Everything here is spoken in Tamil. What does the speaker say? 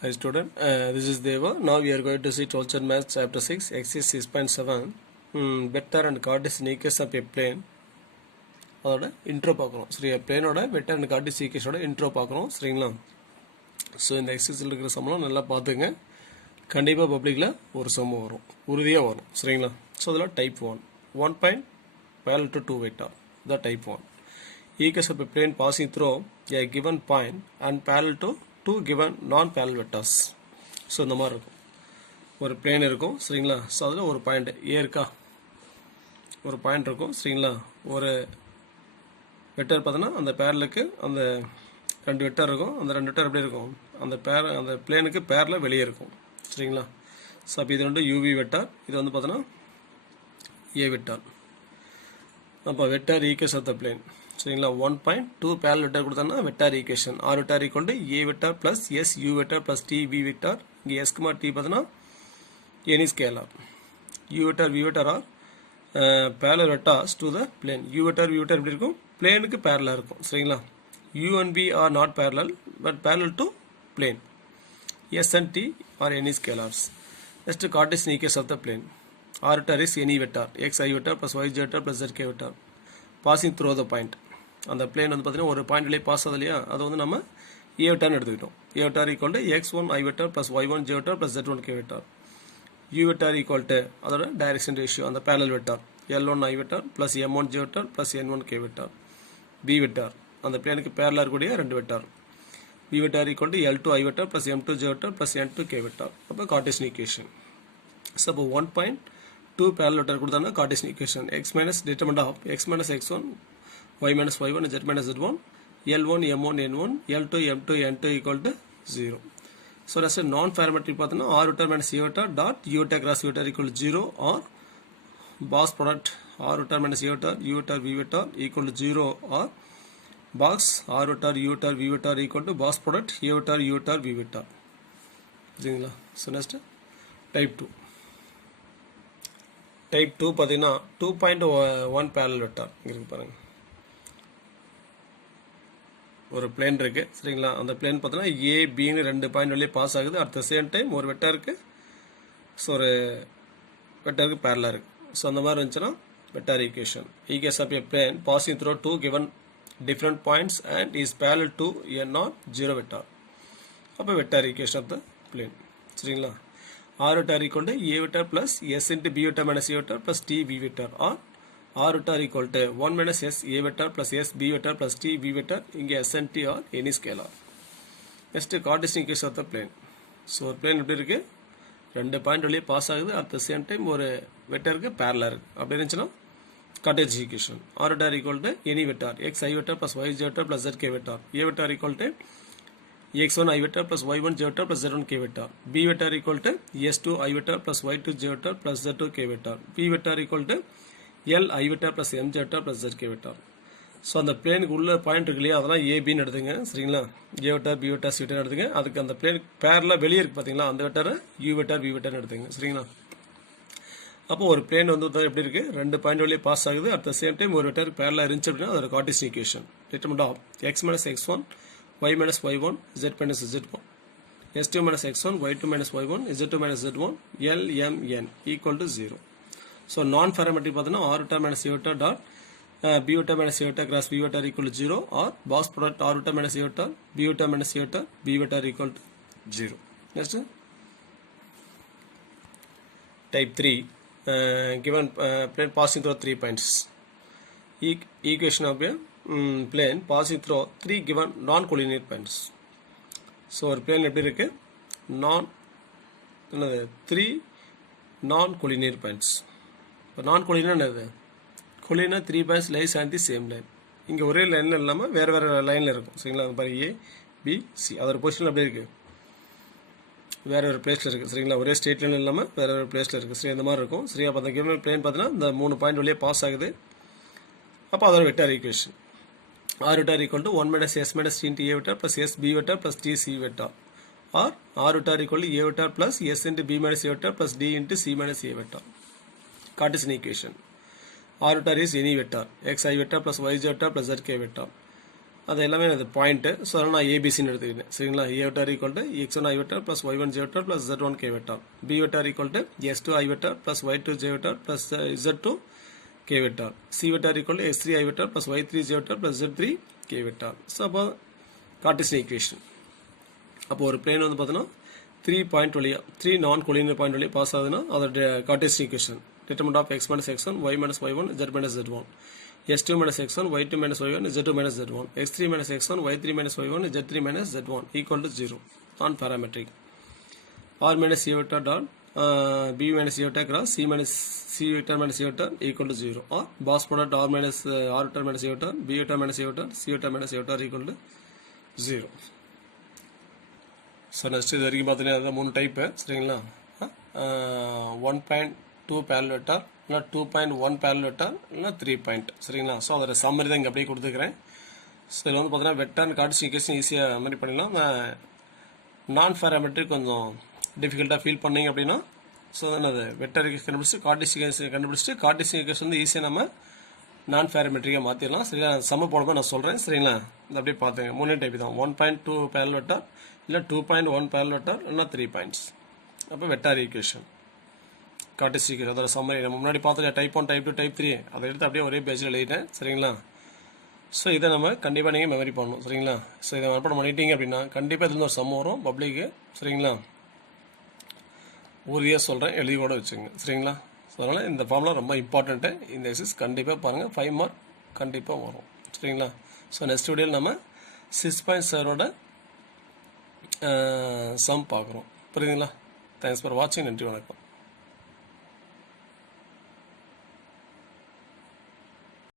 Hi student, this is Deva. Now we are going to see 12th and Maths chapter 6, exercise 6.7. Vector and Cartesian equations of a plane. அதோட இன்ட்ரோ பார்க்குறோம். சரி, பிளேனோட வெக்டர் அண்ட் கார்ட்டீசியன் ஈக்குவேஷனோட இன்ட்ரோ பார்க்குறோம். சரிங்களா? ஸோ இந்த எக்ஸசைஸில் இருக்கிற சம்மெல்லாம் நல்லா பார்த்துங்க. கண்டிப்பாக பப்ளிக்கில் ஒரு சம் வரும், உறுதியாக வரும். சரிங்களா? ஸோ அதில் type 1 point parallel to 2 vector. The type 1. Equation of a plane passing through a given point and parallel to two given non-parallel vectors. So இந்த மாதிரி இருக்கும். ஒரு பிளேன் இருக்கும். சரிங்களா? ஸோ அதில் ஒரு பாயிண்ட் ஏ இருக்கா, ஒரு பாயிண்ட் இருக்கும். சரிங்களா? ஒரு வெக்டர் பார்த்தோன்னா அந்த பேரலுக்கு அந்த ரெண்டு வெக்டர் இருக்கும். அந்த ரெண்டு வெக்டர் எப்படி இருக்கும், அந்த பிளேனுக்கு பேரில் வெளியே இருக்கும். சரிங்களா? ஸோ அப்போ இது ரெண்டு யூவி வெக்டர், இது வந்து பார்த்தோன்னா ஏ வெக்டர். அப்போ vector equation of the plane. சரிங்களா? 1.2 parallel வெக்டர் கொடுத்தோம்னா vector equation r vector equal to A vector plus s u vector plus t we vector. இங்கே எஸ் குமார் டி பார்த்தோன்னா any scalar. U vector v vector are parallel vectors to the plane. U vector V vector எப்படி இருக்கும், பிளேனுக்கு parallel இருக்கும். சரிங்களா? U and V are not parallel but parallel to plane. S and T are any scalars. Next, Cartesian equation of the plane. R vector is any vector x I vector plus y j vector plus z k vector passing through the point. அந்த பிளேன் வந்து பார்த்தீங்கன்னா ஒரு பாயிண்ட்லேயே பாஸ் ஆகுது இல்லையா, அதை வந்து நம்ம ஏ வெக்டர்னு எடுத்துக்கிட்டோம். ஏ vector equal to x1 I vector plus y1 j vector plus z1 k vector. U vector equal to அதோட டைரக்ஷன் ரேஷியோ அந்த parallel vector L1 I vector plus M1 j vector plus N1 k vector. B vector அந்த பிளேனுக்கு parallel இருக்கக்கூடிய ரெண்டு vector. B vector equal to L2 I vector plus M2 j vector plus N2 k vector. அப்போ Cartesian equation. So அப்போ 1.2 parallel வெக்டர் கொடுத்தாங்கன்னா Cartesian equation. X minus determinant of x minus x1 y minus y1 z minus z1 L1 M1 N1 L2 M2 N2 equal to 0. So that's a non-parametric பார்த்தோன்னா r vector minus a vector dot u vector cross v vector equal to 0 or box product r vector minus a vector u vector v vector equal to 0 or box r vector u vector v vector equal to box product a vector u vector v vector. சரிங்களா? So next type 2. Type 2 பார்த்தீங்கன்னா 2.1 parallel vector இருக்கு பாருங்க. ஒரு பிளேன் இருக்கு. சரிங்களா? அந்த பிளேன் பார்த்தோன்னா ஏ பின்னு ரெண்டு பாயிண்ட் வழியே பாஸ் ஆகுது. அட் த சேம் டைம் ஒரு வெக்டருக்கு ஒரு வெக்டருக்கு பேரலாக இருக்கு. ஸோ அந்த மாதிரி இருந்துச்சுன்னா vector equation. Equation of a plane passing through two given different points and is parallel to a non-zero vector. அப்போ vector equation of the plane. சரிங்களா? R vector equal to A vector plus s into B vector minus A vector plus t we vector R R vector equal to 1 minus s a vector plus s b vector plus t v vector. இங்கே s and t are any scalar. Next, Cartesian equation of the plane. So ஒரு பிளேன் எப்படி இருக்கு, ரெண்டு பாயிண்ட் வழியே பாஸ் ஆகுது. அட் த சேம் டைம் ஒரு வெக்டருக்கு பேரலா இருக்கு. அப்படி இருந்துச்சுன்னா Cartesian equation. R vector equal to any vector x I vector plus y j vector plus z k vector. A vector equal to x1 I vector plus y1 j vector plus z1 k vector. B vector equal to s2 I vector plus y2 j vector plus z2 k vector. P vector equal to L I vector plus M j vector plus z k vector. So அந்த பிளேனுக்கு உள்ள பாயிண்ட் இருக்கு இல்லையா, அதெல்லாம் ஏபின்னு எடுத்துங்க. சரிங்களா? A vector b vector c vector எடுத்துங்க. அதுக்கு அந்த பிளேனுக்கு பேரலாக வெளியே இருக்கு பார்த்தீங்களா, அந்த வெக்டரை யூ வெக்டர் பி வெக்டர்னு எடுத்துங்க. சரிங்களா? அப்போ ஒரு பிளேன் வந்து எப்படி இருக்கு, ரெண்டு பாயிண்ட் வழியே பாஸ் ஆகுது. அட் த சேம் டைம் ஒரு வெக்டர் பேரலாக இருந்துச்சு அப்படின்னா அது ஒரு Cartesian equation. Determinant of x minus x1 y minus y1 z minus z1 s2 minus x1 y2 minus y1 z2 minus z1 L M N equal to 0. So நான் parametric பார்த்தோன்னா r vector minus a vector dot b vector minus a vector cross b vector equal to 0 or box product r vector minus a vector b vector minus a vector b vector equal to 0. Next, type 3 given plane passing through 3 points. Equation of a plane passing through 3 given non-collinear points. So ஒரு பிளேன் எப்படி இருக்கு, என்னது 3 non-collinear points. இப்போ நான் கொலினா என்னது, கொலினா 3 points lies on the same line. இங்கே ஒரே லைனில் இல்லாமல் வேறு வேறு லைனில் இருக்கும். சரிங்களா? அது பாரு ஏ பி சி அதோட பொசிஷன் அப்படியே இருக்குது, வேறு ஒரு பிளேஸில் இருக்குது. சரிங்களா? ஒரே ஸ்ட்ரெயிட் லைன் இல்லாமல் வேறு ஒரு பிளேஸில் இருக்குது. சரி, இந்த மாதிரி இருக்கும். சரியா? அப்போ அந்த கிவன் பிளேன் பார்த்தீங்கன்னா இந்த 3 பாயிண்ட் வழியே பாஸ் ஆகுது. அப்போ அதோட vector equation r vector equal to 1 minus s minus t into a vector plus s b vector plus t c vector or r vector equal to a vector plus s into b minus a vector plus d into c minus a vector. Cartesian equation. R vector is any vector x I vector plus y j vector plus z k vector. அது எல்லாமே அது பாயிண்ட்டு. ஸோ அதனால் நான் ஏபிசின்னு எடுத்துக்கிட்டேன். சரிங்களா? A vector equal to x1 i vector plus y1 j vector plus z1 k vector. B vector equal to s2 i vector plus y2 j vector plus z2 k vector. C vector equal to s3 i vector plus y3 j vector plus z3 k vector. So அப்போ கார்ட்டீசியன் ஈக்குவேஷன். அப்போ ஒரு பிளேன் வந்து பார்த்தோன்னா 3 பாயிண்ட் வழியாக 3 நான் கொலினியர் பாயிண்ட் வழியாக பாஸ் ஆகுதுன்னா அதோட Cartesian equation determinant of x minus x1 y minus y1 z minus z1 s2 minus x1 y2 minus y1 z2 minus z1 x3 minus x1 y3 minus y1 z3 minus z1 equal to 0 on parametric. R minus c vector dot b minus c vector cross c minus c vector minus c vector equal to 0 or boss product r minus r vector minus c vector b vector minus c vector c vector minus c vector equal to 0. So next இது வரைக்கும் பார்த்தீங்கன்னா அதான் 3 டைப்பு. சரிங்களா? 1.2 parallel வெக்டார் இல்லை 2.1 parallel வெக்டார் இல்லை 3 பாயிண்ட். சரிங்களா? ஸோ அதோட சம்மரி தான் இங்கே அப்படியே கொடுத்துருக்கிறேன். ஸோ இதில் வந்து பார்த்தீங்கன்னா வெக்டார் கார்ட்டீசியன் ஈக்குவேஷன் ஈஸியாக மாதிரி பண்ணிடலாம். நான் பேராமெட்ரிக் கொஞ்சம் டிஃபிகல்ட்டாக ஃபீல் பண்ணிங்க அப்படின்னா ஸோ அது வெக்டார் ஈக்குவேஷன் கண்டுபிடிச்சி கார்ட்டீசியன் கண்டுபிடிச்சிட்டு கார்ட்டீசியன் ஈக்குவேஷன் வந்து ஈஸியாக நம்ம நான் பேராமெட்ரிக்காக மாற்றிடலாம். சரிங்களா? சம்ம போடும்போது நான் சொல்கிறேன். சரிங்களா? இது அப்படியே பார்த்துங்க. 3 டைப் தான். 1.2 parallel வெக்டார் இல்லை 2.1 parallel வெக்டார் இல்லை 3 பாயிண்ட்ஸ். அப்போ வெக்டார் ஈக்குவேஷன் கார்ட்டீசியன் ஈக்குவேஷன் அதோட சம்மரி நம்ம முன்னாடி பார்த்துட்டு டைப் 1 டைப் 2 டைப் 3 அதை எடுத்து அப்படியே ஒரே பேஜில் எழுதிட்டேன். சரிங்களா? ஸோ இதை நம்ம கண்டிப்பாக நீங்கள் மெமரி பண்ணணும். சரிங்களா? ஸோ இதை மனப்பாடம் பண்ணிட்டீங்க அப்படின்னா கண்டிப்பாக இதில் ஒரு சம் வரும் பப்ளிக்கு. சரிங்களா? உறுதியாக சொல்கிறேன், எழுதி கூட வச்சுங்க. சரிங்களா? ஸோ அதனால் இந்த ஃபார்ம்லாம் ரொம்ப இம்பார்ட்டண்ட்டு. இந்த எக்ஸசைஸ் கண்டிப்பாக பாருங்கள், 5 மார்க் கண்டிப்பாக வரும். சரிங்களா? ஸோ நெக்ஸ்ட் வீடியோவில் நம்ம 6.7ஓட சம் பார்க்குறோம். புரியுதுங்களா? தேங்க்ஸ் ஃபார் வாட்சிங். நன்றி, வணக்கம்.